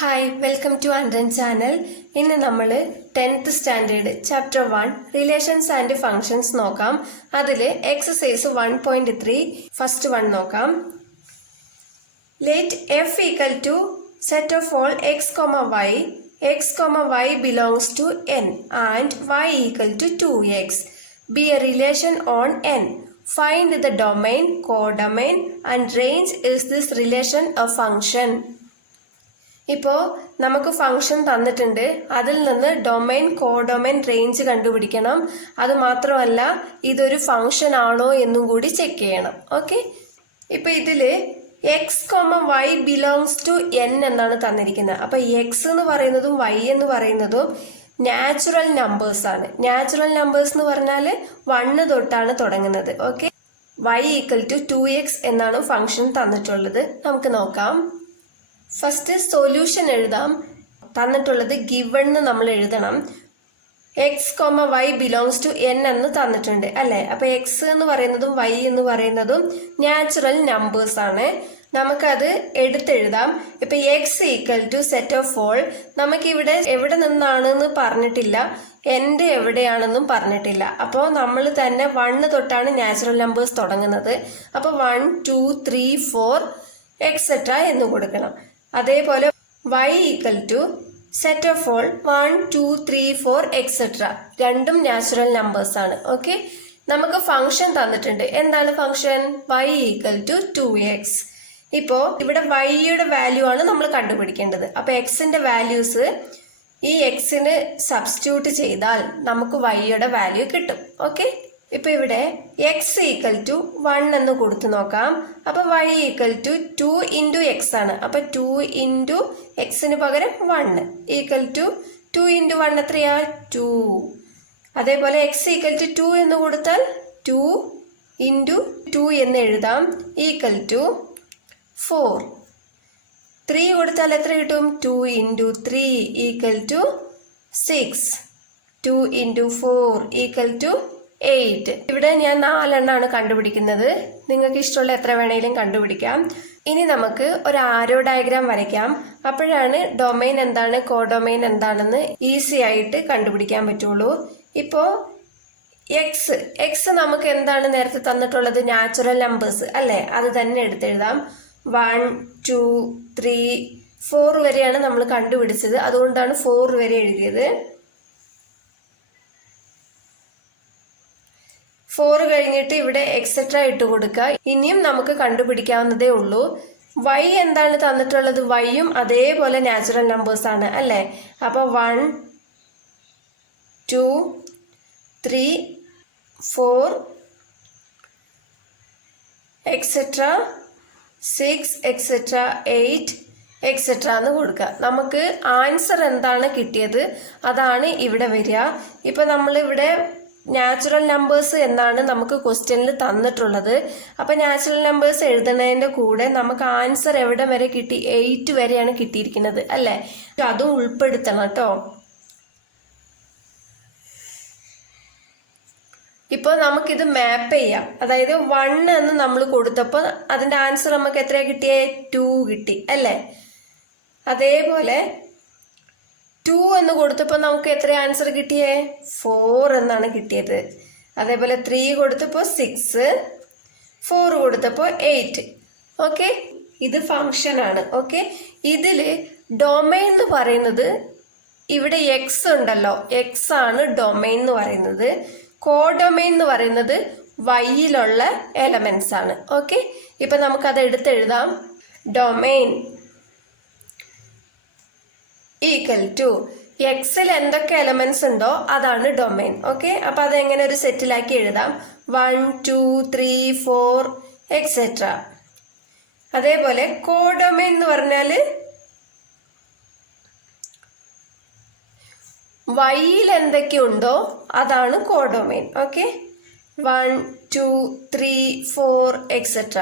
Hi welcome to അൻഡ്രൻ channel. ഇന്ന് നമ്മൾ 10th standard chapter 1 relations and functions നോക്കാം. അതിൽ എക്സസൈസ് 1.3 ഫസ്റ്റ് വൺ നോക്കാം. Let F equal to set of all X comma Y belongs to N and Y equal to 2x be a relation on n. Find the domain, codomain and range. Is this relation a function? ഇപ്പോൾ നമുക്ക് function തന്നിട്ടുണ്ട്, അതിൽ നിന്ന് domain, codomain, range കണ്ടുപിടിക്കണം. അത് മാത്രമല്ല ഇതൊരു function ആണോ എന്നും കൂടി ചെക്ക് ചെയ്യണം. ഓക്കെ, ഇപ്പൊ ഇതില് X comma Y belongs to N എന്നാണ് തന്നിരിക്കുന്നത്. അപ്പൊ എക്സ് എന്ന് പറയുന്നതും വൈ എന്ന് പറയുന്നതും നാച്ചുറൽ നമ്പേഴ്സ് ആണ്. നാച്ചുറൽ നമ്പേഴ്സ് എന്ന് പറഞ്ഞാൽ 1 തൊട്ടാണ് തുടങ്ങുന്നത്. Okay, Y equal to 2x എന്നാണ് ഫംഗ്ഷൻ തന്നിട്ടുള്ളത്. നമുക്ക് നോക്കാം. ഫസ്റ്റ് സൊല്യൂഷൻ എഴുതാം. തന്നിട്ടുള്ളത് ഗിവൺ എന്ന് നമ്മൾ എഴുതണം. X comma Y belongs to N എന്ന് തന്നിട്ടുണ്ട് അല്ലെ. അപ്പൊ എക്സ് എന്ന് പറയുന്നതും വൈ എന്ന് പറയുന്നതും നാച്ചുറൽ നമ്പേഴ്സ് ആണ്. നമുക്കത് എടുത്തെഴുതാം. ഇപ്പൊ X equal to set of all. നമുക്കിവിടെ എവിടെ നിന്നാണെന്ന് പറഞ്ഞിട്ടില്ല, എൻ്റെ എവിടെയാണെന്നും പറഞ്ഞിട്ടില്ല. അപ്പോൾ നമ്മൾ തന്നെ 1 തൊട്ടാണ് നാച്ചുറൽ നമ്പേഴ്സ് തുടങ്ങുന്നത്. അപ്പോൾ 1 2 3 4 എക്സെട്ര എന്ന് കൊടുക്കണം. അതേപോലെ y equal to set of all 1 2 3 4 etcetera. രണ്ടും നാച്ചുറൽ നമ്പേഴ്സ് ആണ്. ഓക്കെ, നമുക്ക് ഫംഗ്ഷൻ തന്നിട്ടുണ്ട്. എന്താണ് function? y equal to 2x. ഇപ്പോ ഇവിടെ വൈയുടെ വാല്യൂ ആണ് നമ്മൾ കണ്ടുപിടിക്കേണ്ടത്. അപ്പൊ എക്സിന്റെ വാല്യൂസ് ഈ എക്സിന് സബ്സ്റ്റിറ്റ്യൂട്ട് ചെയ്താൽ നമുക്ക് വൈയുടെ വാല്യൂ കിട്ടും. ഓക്കെ, ഇപ്പൊ ഇവിടെ എക്സ് ഈക്വൽ ടു 1 എന്ന് കൊടുത്തു നോക്കാം. അപ്പൊ y equal to 2 into x ആണ്. അപ്പൊ 2 ഇൻറ്റു എക്സിന് പകരം 1 ഈക്വൽ ടു 2 ഇൻറ്റു 1 എത്രയാ? 2. അതേപോലെ എക്സ് ഈക്വൽ ടു 2 എന്ന് കൊടുത്താൽ 2 ഇൻറ്റു 2 എന്ന് എഴുതാം ഈക്വൽ ടു 4. 3 കൊടുത്താൽ എത്ര കിട്ടും? 2 into 3 equal to 6. 2 into 4 equal to 8. ഇവിടെ ഞാൻ 4 എണ്ണമാണ് കണ്ടുപിടിക്കുന്നത്. നിങ്ങൾക്ക് ഇഷ്ടമുള്ള എത്ര വേണേലും കണ്ടുപിടിക്കാം. ഇനി നമുക്ക് ഒരു ആരോ ഡയഗ്രാം വരയ്ക്കാം. അപ്പോഴാണ് ഡൊമൈൻ എന്താണ്, കോഡൊമൈൻ എന്താണെന്ന് ഈസി ആയിട്ട് കണ്ടുപിടിക്കാൻ പറ്റുള്ളൂ. ഇപ്പോൾ എക്സ് നമുക്ക് എന്താണ് നേരത്തെ തന്നിട്ടുള്ളത്? നാച്ചുറൽ നമ്പേഴ്സ് അല്ലേ. അത് തന്നെ എടുത്തെഴുതാം. 1 2 3 4 വരെയാണ് നമ്മൾ കണ്ടുപിടിച്ചത്. അതുകൊണ്ടാണ് 4 വരെ എഴുതിയത്. 4 കഴിഞ്ഞിട്ട് ഇവിടെ എക്സെട്ര ഇട്ട് കൊടുക്കുക. ഇനിയും നമുക്ക് കണ്ടുപിടിക്കാവുന്നതേ ഉള്ളൂ. വൈ എന്താണ് തന്നിട്ടുള്ളത്? വൈയും അതേപോലെ നാച്ചുറൽ നമ്പേഴ്സ് ആണ് അല്ലേ. അപ്പോൾ 1 2 3 4 എക്സെട്ര 6 എക്സെട്ര 8 എക്സെട്ര എന്ന് കൊടുക്കുക. നമുക്ക് ആൻസർ എന്താണ് കിട്ടിയത് അതാണ് ഇവിടെ വരിക. ഇപ്പൊ നമ്മളിവിടെ നാച്ചുറൽ നമ്പേഴ്സ് എന്നാണ് നമുക്ക് ക്വസ്റ്റ്യനിൽ തന്നിട്ടുള്ളത്. അപ്പൊ നാച്ചുറൽ നമ്പേഴ്സ് എഴുതുന്നതിന്റെ കൂടെ നമുക്ക് ആൻസർ എവിടെ വരെ കിട്ടി? 8 വരെയാണ് കിട്ടിയിരിക്കുന്നത് അല്ലെ. അതും ഉൾപ്പെടുത്തണം കേട്ടോ. ഇപ്പോൾ നമുക്കിത് മാപ്പ് ചെയ്യാം. അതായത് 1 എന്ന് നമ്മൾ കൊടുത്തപ്പോൾ അതിന്റെ ആൻസർ നമുക്ക് എത്രയാ കിട്ടിയേ? 2 കിട്ടി അല്ലേ. അതേപോലെ 2 എന്ന് കൊടുത്തപ്പോൾ നമുക്ക് എത്ര ആൻസർ കിട്ടിയേ? 4 എന്നാണ് കിട്ടിയത്. അതേപോലെ 3 കൊടുത്തപ്പോൾ 6, 4 കൊടുത്തപ്പോൾ 8. ഓക്കെ, ഇത് ഫംഗ്ഷൻ ആണ്. ഓക്കെ, ഇതില് ഡൊമൈൻ എന്ന് പറയുന്നത് ഇവിടെ എക്സ് ഉണ്ടല്ലോ, എക്സ് ആണ് ഡൊമൈൻ എന്ന് പറയുന്നത്. കോഡൊമൈൻ എന്ന് പറയുന്നത് വൈയിലുള്ള എലമെന്റ്സ് ആണ്. ഓക്കെ, ഇപ്പൊ നമുക്കത് എടുത്തെഴുതാം. ഡൊമൈൻ ഈക്വൽ ടു എക്സിൽ എന്തൊക്കെ എലമെന്റ്സ് ഉണ്ടോ അതാണ് ഡൊമൈൻ. ഓക്കെ, അപ്പൊ അതെങ്ങനെ ഒരു സെറ്റിലാക്കി എഴുതാം? 1 2 3 4 എക്സെട്ര. അതേപോലെ കോഡൊമൈൻ എന്ന് പറഞ്ഞാല് വൈയിൽ എന്തൊക്കെയുണ്ടോ അതാണ് കോഡൊമൈൻ. Okay, 1 2 3 4 etcetera.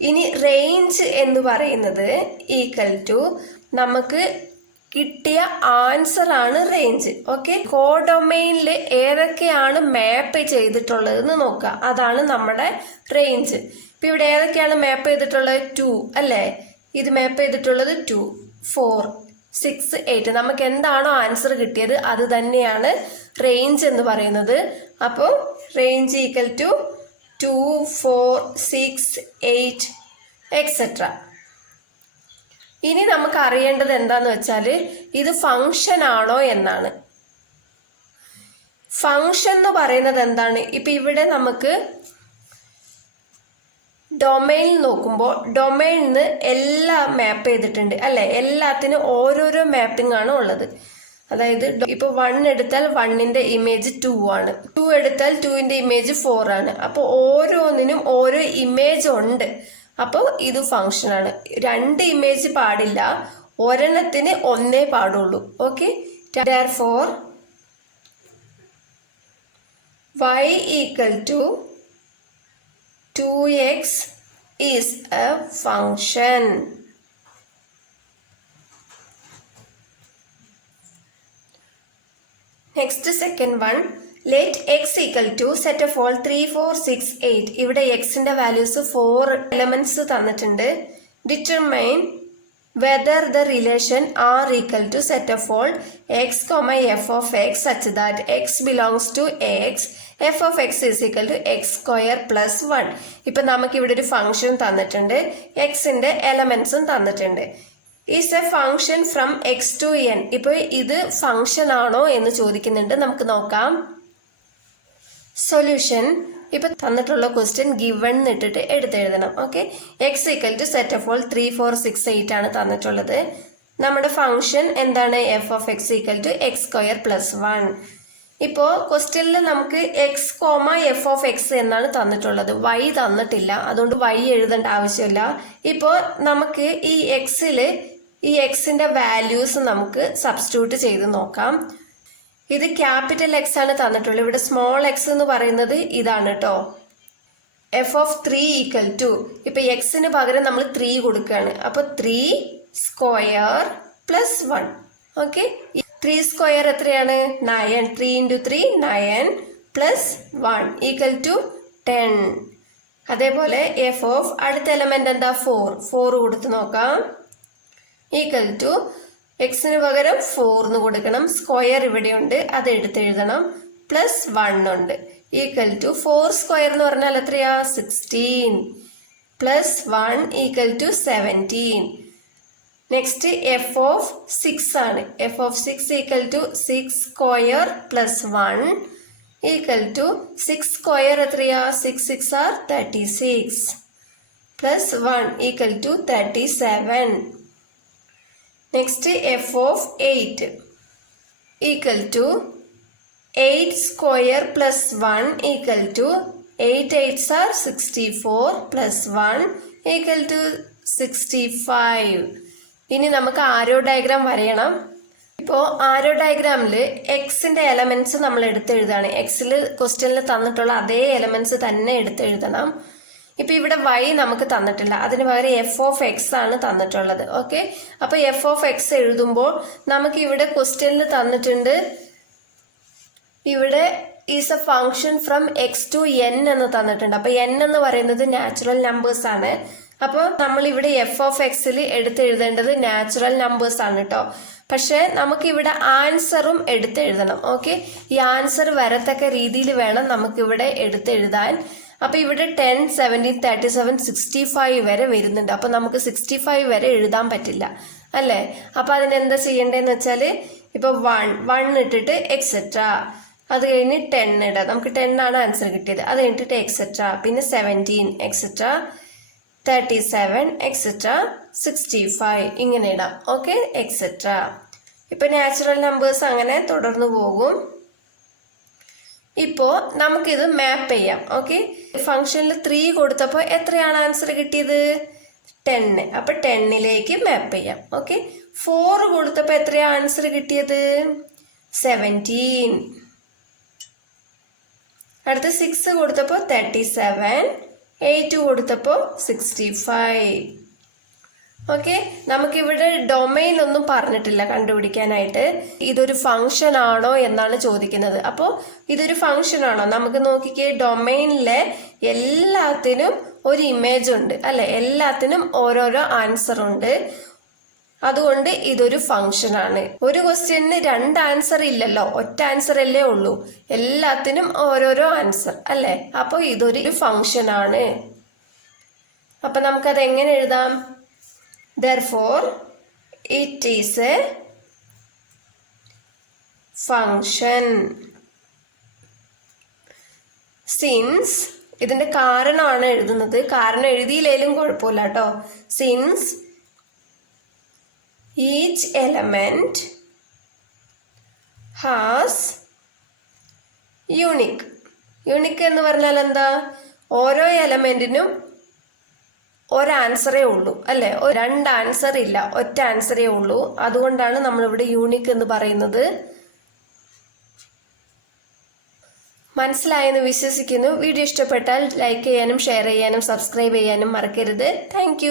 ഇനി റേഞ്ച് എന്ന് പറയുന്നത് ഈക്വൽ ടു നമുക്ക് കിട്ടിയ ആൻസർ ആണ് റേഞ്ച്. ഓക്കെ, കോഡൊമൈനിൽ ഏതൊക്കെയാണ് മാപ്പ് ചെയ്തിട്ടുള്ളതെന്ന് നോക്കുക, അതാണ് നമ്മുടെ റേഞ്ച്. ഇപ്പൊ ഇവിടെ ഏതൊക്കെയാണ് മാപ്പ് ചെയ്തിട്ടുള്ളത്? 2 അല്ലേ. ഇത് മാപ്പ് ചെയ്തിട്ടുള്ളത് 2, 4, 6, 8. നമുക്ക് എന്താണോ ആൻസർ കിട്ടിയത് അത് തന്നെയാണ് റേഞ്ച് എന്ന് പറയുന്നത്. അപ്പോൾ റേഞ്ച് ഈക്വൽ ടു 2, 4, 6, 8 എക്സെട്ര. ഇനി നമുക്ക് അറിയേണ്ടത് എന്താന്ന് വെച്ചാൽ ഇത് ഫംഗ്ഷൻ ആണോ എന്നാണ്. ഫംഗ്ഷൻ എന്ന് പറയുന്നത് എന്താണ്? ഇപ്പൊ ഇവിടെ നമുക്ക് ഡൊമൈൻ നോക്കുമ്പോൾ ഡൊമൈനിന്ന് എല്ലാം മാപ്പ് ചെയ്തിട്ടുണ്ട് അല്ലെ, എല്ലാത്തിനും ഓരോരോ മാപ്പിംഗ് ആണ് ഉള്ളത്. അതായത് ഇപ്പൊ 1 എടുത്താൽ 1ന്റെ ഇമേജ് 2 ആണ്, 2 എടുത്താൽ 2ന്റെ ഇമേജ് 4 ആണ്. അപ്പോൾ ഓരോന്നിനും ഓരോ ഇമേജ് ഉണ്ട്. അപ്പോൾ ഇത് ഫംഗ്ഷൻ ആണ്. 2 ഇമേജ് പാടില്ല, ഒരെണ്ണത്തിന് ഒന്നേ പാടുള്ളൂ. Okay, therefore y equal to 2x is a function. Next, second one, let x equal to set of all 3, 4, 6, 8. ഇവിടെ xന്റെ വാല്യൂസ് 4 എലമെന്റ്സ് തന്നിട്ടുണ്ട്. Determine whether the relation r equal to set of all x, f of x such that x belongs to x, f of x is equal to x square plus 1. ഇപ്പൊ നമുക്ക് ഇവിടെ ഒരു function തന്നിട്ടുണ്ട്, xന്റെ എലമെന്റ്സും തന്നിട്ടുണ്ട്. Is a function from x to n. ഇപ്പൊ ഇത് ഫംഗ്ഷൻ ആണോ എന്ന് ചോദിക്കുന്നുണ്ട്. നമുക്ക് നോക്കാം സൊല്യൂഷൻ. ഇപ്പൊ തന്നിട്ടുള്ള ക്വസ്റ്റ്യൻ ഗിവൺ ഇട്ടിട്ട് എടുത്തെഴുതണം. Okay, X equal to set of all 3, 4, 6, 8 ആണ് തന്നിട്ടുള്ളത്. നമ്മുടെ ഫംഗ്ഷൻ എന്താണ്? F of X equal to X square plus 1. ഇപ്പോ ക്വസ്റ്റ്യനിൽ നമുക്ക് X comma F of X എന്നാണ് തന്നിട്ടുള്ളത്, വൈ തന്നിട്ടില്ല. അതുകൊണ്ട് വൈ എഴുതേണ്ട ആവശ്യമില്ല. ഇപ്പോ നമുക്ക് ഈ എക്സില് ഈ എക്സിന്റെ വാല്യൂസ് നമുക്ക് സബ്സ്റ്റിറ്റ്യൂട്ട് ചെയ്ത് നോക്കാം. ഇത് ക്യാപിറ്റൽ എക്സ് ആണ് തന്നിട്ടുള്ളത്. ഇവിടെ സ്മോൾ എക്സ് എന്ന് പറയുന്നത് ഇതാണ് കേട്ടോ. എഫ് ഓഫ് 3 ഈക്വൽ ടു, ഇപ്പൊ എക്സിന് പകരം നമ്മൾ 3 കൊടുക്കുകയാണ്. അപ്പൊ 3 സ്ക്വയർ പ്ലസ് 1. ഓക്കെ, 3 സ്ക്വയർ എത്രയാണ്? 9. 3 into 3 9 പ്ലസ് 1 ഈക്വൽ ടു 10. അതേപോലെ എഫ് ഓഫ് അടുത്ത എലമെന്റ് എന്താ? 4 കൊടുത്ത് നോക്കാം. ഈക്വൽ ടു എക്സിന് പകരം 4 കൊടുക്കണം. സ്ക്വയർ ഇവിടെയുണ്ട്, അത് എടുത്തെഴുതണം. പ്ലസ് 1 ഉണ്ട്. ഈക്വൽ ടു 4 സ്ക്വയർ എന്ന് പറഞ്ഞാൽ എത്രയാ? 16 plus 1 equal to 17. Next f of 6 ആണ്. F of 6 equal to 6 square plus 1 equal to 6 square എത്രയാ? 6 6 are 36 plus 1 equal to 37. Next f of 8 equal to 8 square plus 1 equal to 8 8s are 64 plus 1 equal to 65. ഇനി നമുക്ക് ആരോ diagram വരയണം. ഇപ്പോൾ ആരോ ഡയഗ്രാമിൽ എക്സിന്റെ elements നമ്മൾ എടുത്തെഴുതാണ്. എക്സിൽ ക്വസ്റ്റ്യനിൽ തന്നിട്ടുള്ള അതേ എലമെന്റ്സ് തന്നെ എടുത്തെഴുതണം. ഇപ്പൊ ഇവിടെ y നമുക്ക് തന്നിട്ടില്ല, അതിന് പകരം എഫ് ഓഫ് എക്സ് ആണ് തന്നിട്ടുള്ളത്. ഓക്കെ, അപ്പൊ എഫ് ഓഫ് എക്സ് എഴുതുമ്പോൾ നമുക്ക് ഇവിടെ ക്വസ്റ്റ്യനിൽ തന്നിട്ടുണ്ട്, ഇവിടെ is a function from x to N എന്ന് തന്നിട്ടുണ്ട്. അപ്പൊ എൻ എന്ന് പറയുന്നത് നാച്ചുറൽ നമ്പേഴ്സ് ആണ്. അപ്പോൾ നമ്മൾ ഇവിടെ എഫ് ഓഫ് എക്സിൽ എടുത്തെഴുതേണ്ടത് നാച്ചുറൽ നമ്പേഴ്സ് ആണ് കേട്ടോ. പക്ഷെ നമുക്ക് ഇവിടെ ആൻസറും എടുത്തെഴുതണം. ഓക്കെ, ഈ ആൻസർ വരത്തക്ക രീതിയിൽ വേണം നമുക്കിവിടെ എടുത്തെഴുതാൻ. അപ്പൊ ഇവിടെ 10, 17, 37, 65 വരെ വരുന്നുണ്ട്. അപ്പൊ നമുക്ക് 65 വരെ എഴുതാൻ പറ്റില്ല അല്ലേ. അപ്പൊ അതിനെന്താ ചെയ്യേണ്ടതെന്ന് വെച്ചാല് ഇപ്പൊ 1 ഇട്ടിട്ട് എക്സെട്ര, അത് കഴിഞ്ഞ് 10 ഇടാം. നമുക്ക് 10 ആണ് ആൻസർ കിട്ടിയത്. അത് കഴിഞ്ഞിട്ട് എക്സെട്ര, പിന്നെ 17 എക്സെട്ര, 37 എക്സെട്ര, 65 ഇങ്ങനെ ഇടാം. Okay, etcetera. ഇപ്പൊ നാച്ചുറൽ നമ്പേഴ്സ് അങ്ങനെ തുടർന്നു പോകും. ഇപ്പോ നമുക്കിത് മാപ്പ് ചെയ്യാം. ഓക്കെ, ഫംഗ്ഷനിൽ 3 കൊടുത്തപ്പോൾ എത്രയാണ് ആൻസർ കിട്ടിയത്? 10. അപ്പൊ 10ലേക്ക് മാപ്പ് ചെയ്യാം. ഓക്കെ, 4 കൊടുത്തപ്പോൾ എത്രയാണ് ആൻസർ കിട്ടിയത്? 17. അടുത്ത 6 കൊടുത്തപ്പോൾ 37, 8 കൊടുത്തപ്പോൾ 65. ഓക്കെ, നമുക്കിവിടെ ഡൊമൈൻ ഒന്നും പറഞ്ഞിട്ടില്ല കണ്ടുപിടിക്കാനായിട്ട്. ഇതൊരു ഫംഗ്ഷൻ ആണോ എന്നാണ് ചോദിക്കുന്നത്. അപ്പോൾ ഇതൊരു ഫംഗ്ഷൻ ആണോ? നമുക്ക് നോക്കിക്കേ, ഡൊമൈനിലെ എല്ലാത്തിനും ഒരു ഇമേജ് ഉണ്ട് അല്ലെ, എല്ലാത്തിനും ഓരോരോ ആൻസർ ഉണ്ട്. അതുകൊണ്ട് ഇതൊരു ഫംഗ്ഷൻ ആണ്. ഒരു ക്വസ്റ്റ്യന് 2 ആൻസർ ഇല്ലല്ലോ, ഒറ്റ ആൻസർ അല്ലേ ഉള്ളൂ. എല്ലാത്തിനും ഓരോരോ ആൻസർ അല്ലെ. അപ്പോൾ ഇതൊരു ഫംഗ്ഷൻ ആണ്. അപ്പൊ നമുക്കത് എങ്ങനെ എഴുതാം? Therefore, it is a function. Since ഇതിന്റെ കാരണമാണ് എഴുതുന്നത്. കാരണം എഴുതിയില്ലേലും കുഴപ്പമില്ല കേട്ടോ. Since each element has unique. Unique എന്ന് പറഞ്ഞാൽ എന്താ? ഓരോ എലമെന്റിനും ഒരാൻസറേ ഉള്ളൂ അല്ലെ, 2 ആൻസർ ഇല്ല, ഒറ്റ ആൻസറേ ഉള്ളൂ. അതുകൊണ്ടാണ് നമ്മളിവിടെ യൂണിക് എന്ന് പറയുന്നത്. മനസ്സിലായെന്ന് വിശ്വസിക്കുന്നു. വീഡിയോ ഇഷ്ടപ്പെട്ടാൽ ലൈക്ക് ചെയ്യാനും ഷെയർ ചെയ്യാനും സബ്സ്ക്രൈബ് ചെയ്യാനും മറക്കരുത്. താങ്ക്